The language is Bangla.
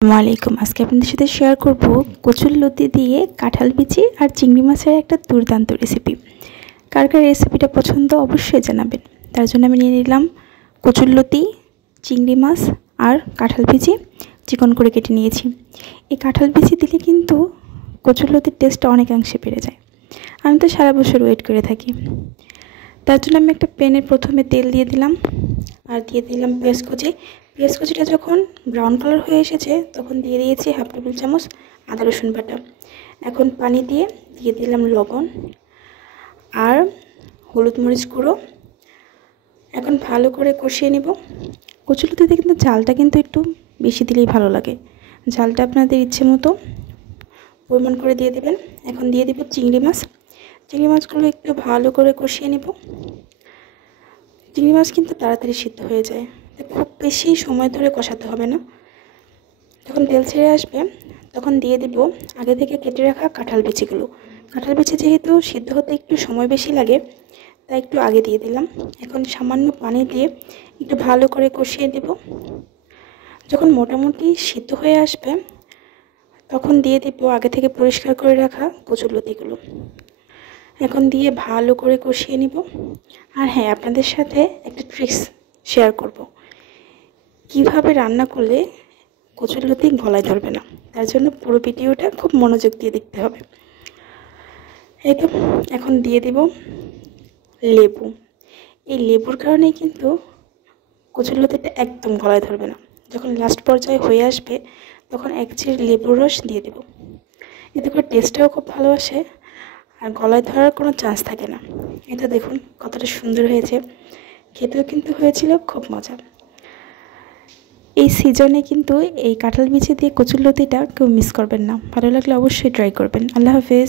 আসসালামাইকুম। আজকে আপনাদের সাথে শেয়ার করব কচুরলতি দিয়ে কাঁঠাল বিচি আর চিংড়ি মাছের একটা দুর্দান্ত রেসিপি। কার কার রেসিপিটা পছন্দ অবশ্যই জানাবেন। তার জন্য আমি নিয়ে নিলাম কচুরলতি, চিংড়ি মাছ আর কাঁঠাল বিচি চিকন করে কেটে নিয়েছি। এই কাঁঠাল বিচি দিলে কিন্তু কচুরলতির টেস্টটা অনেকাংশে বেড়ে যায়। আমি তো সারা বছর ওয়েট করে থাকি। তার জন্য আমি একটা প্যানে প্রথমে তেল দিয়ে দিলাম আর দিয়ে দিলাম পেঁয়াজ কুচি। পেঁয়াজ কুচিটা যখন ব্রাউন কালার হয়ে এসেছে তখন দিয়ে দিয়েছি হাফ টেবিল চামচ আদা রসুন বাটা। এখন পানি দিয়ে দিলাম লবণ আর হলুদ মরিচ গুঁড়ো। এখন ভালো করে কষিয়ে নেব। কচুরলতিতে কিন্তু ঝালটা কিন্তু একটু বেশি দিলেই ভালো লাগে। ঝালটা আপনাদের ইচ্ছে মতো পরিমাণ করে দিয়ে দেবেন। এখন দিয়ে দেব চিংড়ি মাছ। চিংড়ি মাছগুলো একটু ভালো করে কষিয়ে নেব। চিংড়ি মাছ কিন্তু তাড়াতাড়ি সিদ্ধ হয়ে যায়, খুব বেশি সময় ধরে কষাতে হবে না। যখন তেল ছেড়ে আসবে তখন দিয়ে দেব আগে থেকে কেটে রাখা কাঁঠাল বিচিগুলো। কাঁঠাল বিচি যেহেতু সিদ্ধ হতে একটু সময় বেশি লাগে তাই একটু আগে দিয়ে দিলাম। এখন সামান্য পানি দিয়ে একটু ভালো করে কষিয়ে দেব। যখন মোটামুটি সিদ্ধ হয়ে আসবে তখন দিয়ে দেব আগে থেকে পরিষ্কার করে রাখা কচুরলতিগুলো। এখন দিয়ে ভালো করে কষিয়ে নিব। আর হ্যাঁ, আপনাদের সাথে একটা ট্রিক্স শেয়ার করব, কিভাবে রান্না করলে কচুরলতি গলায় ধরবে না। তার জন্য পুরো ভিডিওটা খুব মনোযোগ দিয়ে দেখতে হবে। এই তো এখন দিয়ে দেব লেবু। এই লেবুর কারণেই কিন্তু কচুরলতিটা একদম গলায় ধরবে না। যখন লাস্ট পর্যায়ে হয়ে আসবে তখন এক চির লেবুর রস দিয়ে দেব। এতে করে টেস্টটাও খুব ভালো আসে আর গলায় ধরার কোনো চান্স থাকে না। এটা দেখুন কতটা সুন্দর হয়েছে, খেতেও কিন্তু হয়েছিল খুব মজা। এই সিজনে কিন্তু এই কাঁঠাল বিচি দিয়ে কচুরলতিটা কেউ মিস করবেন না। ভালো লাগলে অবশ্যই ট্রাই করবেন। আল্লাহ হাফেজ।